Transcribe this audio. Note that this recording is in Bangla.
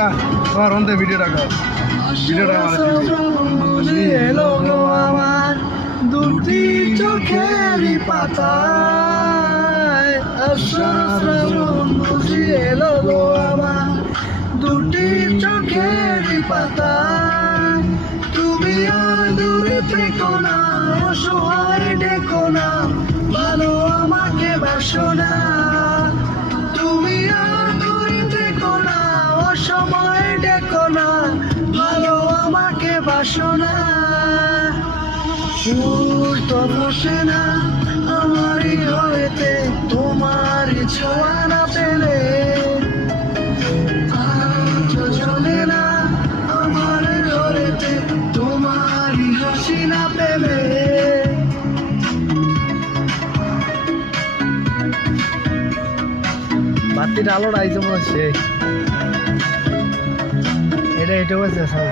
যা তোমার অন্তে ভিডিওটা কর ভিডিওটা আমার দুটি চোখেরই পাতায় শ্রাবণ বুঝি এলো গো আমার দুটি চোখেরই পাতায় তুমি আর দূরে থেকো না অসহায় ডেকো না ভালো আমাকে বাসো না তুমি আর দূরে থেকো না অসময় ডেকো না ভালো আমাকে বাসো না সুর তো বসে না আমারই হয়েতে তোমারই ছোঁয়া না পেলে আজ চলে না আমার হয়েতে তোমারই হাসি না পেলে বাতির আলোর আইছে মনে হচ্ছে এটা হচ্ছে সব